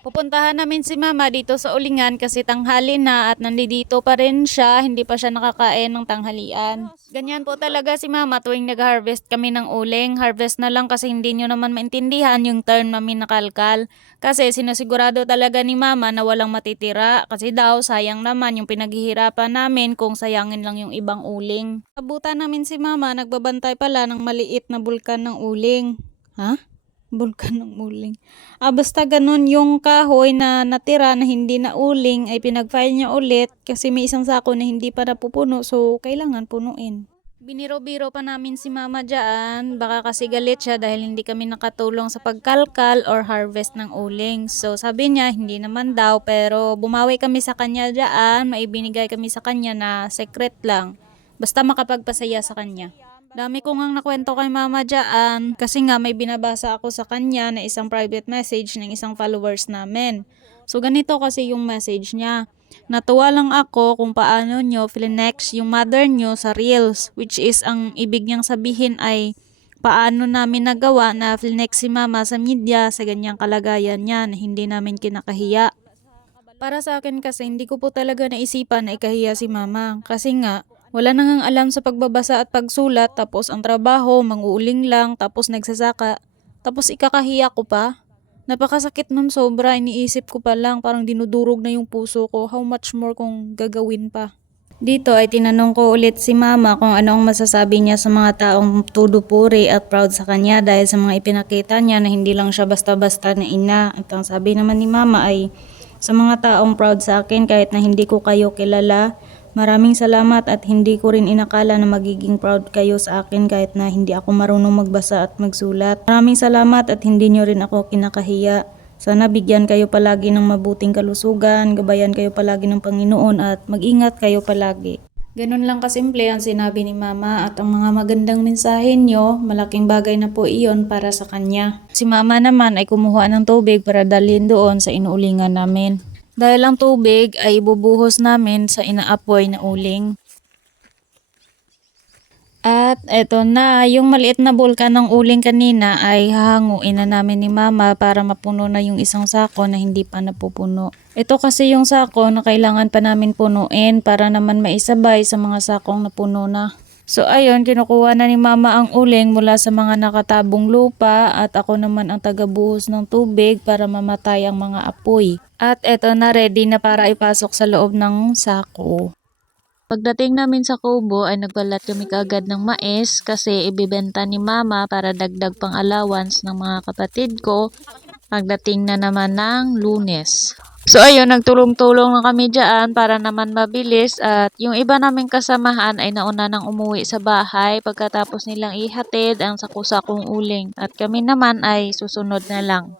Pupuntahan namin si mama dito sa Ulingan kasi tanghali na at nandito pa rin siya, hindi pa siya nakakain ng tanghalian. Ganyan po talaga si mama tuwing nag-harvest kami ng uling. Harvest na lang kasi hindi nyo naman maintindihan yung term namin nakalkal. Kasi sinasigurado talaga ni mama na walang matitira kasi daw sayang naman yung pinaghihirapan namin kung sayangin lang yung ibang uling. Abutan namin si mama, nagbabantay pala ng maliit na bulkan ng uling. Ha? Bulkan ng uling. Ah, basta ganun yung kahoy na natira na hindi na uling ay pinag-file niya ulit kasi may isang sako na hindi pa napupuno so kailangan punuin. Biniro-biro pa namin si mama dyan. Baka kasi galit siya dahil hindi kami nakatulong sa pagkalkal or harvest ng uling. So sabi niya hindi naman daw pero bumawi kami sa kanya dyan. Maibinigay kami sa kanya na secret lang. Basta makapagpasaya sa kanya. Dami ko ngang nakwento kay mama dyan kasi nga may binabasa ako sa kanya na isang private message ng isang followers namin. So ganito kasi yung message niya. Natuwa lang ako kung paano nyo flinex yung mother nyo sa reels which is ang ibig niyang sabihin ay paano namin nagawa na flinex si mama sa media sa ganyang kalagayan niya na hindi namin kinakahiya. Para sa akin kasi hindi ko po talaga naisipan na ikahiya si mama kasi nga wala nang ang alam sa pagbabasa at pagsulat tapos ang trabaho manguuling lang tapos nagsasaka tapos ikakahiya ko pa. Napakasakit nun sobra iniisip ko pa lang parang dinudurog na yung puso ko how much more kung gagawin pa. Dito ay tinanong ko ulit si mama kung ano ang masasabi niya sa mga taong tudupuri at proud sa kanya dahil sa mga ipinakita niya na hindi lang siya basta-basta na ina. At ang sabi naman ni mama ay sa mga taong proud sa akin kahit na hindi ko kayo kilala, maraming salamat at hindi ko rin inakala na magiging proud kayo sa akin kahit na hindi ako marunong magbasa at magsulat. Maraming salamat at hindi nyo rin ako kinakahiya. Sana bigyan kayo palagi ng mabuting kalusugan, gabayan kayo palagi ng Panginoon at mag-ingat kayo palagi. Ganun lang kasimple ang sinabi ni Mama at ang mga magandang mensahe nyo, malaking bagay na po iyon para sa kanya. Si Mama naman ay kumuha ng tubig para dalhin doon sa inuulingan namin. Dahil ang tubig ay ibubuhos namin sa inaapoy na uling. At eto na, yung maliit na bulkan ng uling kanina ay hahanguin na namin ni mama para mapuno na yung isang sako na hindi pa napupuno. Ito kasi yung sako na kailangan pa namin punuin para naman maisabay sa mga sakong napuno na. So ayun, kinukuha na ni mama ang uling mula sa mga nakatabong lupa at ako naman ang tagabuhos ng tubig para mamatay ang mga apoy. At eto na ready na para ipasok sa loob ng sako. Pagdating namin sa kubo ay nagbalat kami kaagad ng mais kasi ibibenta ni mama para dagdag pang allowance ng mga kapatid ko pagdating na naman ng lunes. So ayun, nagtulong-tulong na kami dyan para naman mabilis at yung iba naming kasamahan ay nauna nang umuwi sa bahay pagkatapos nilang ihatid ang sakusakong uling at kami naman ay susunod na lang.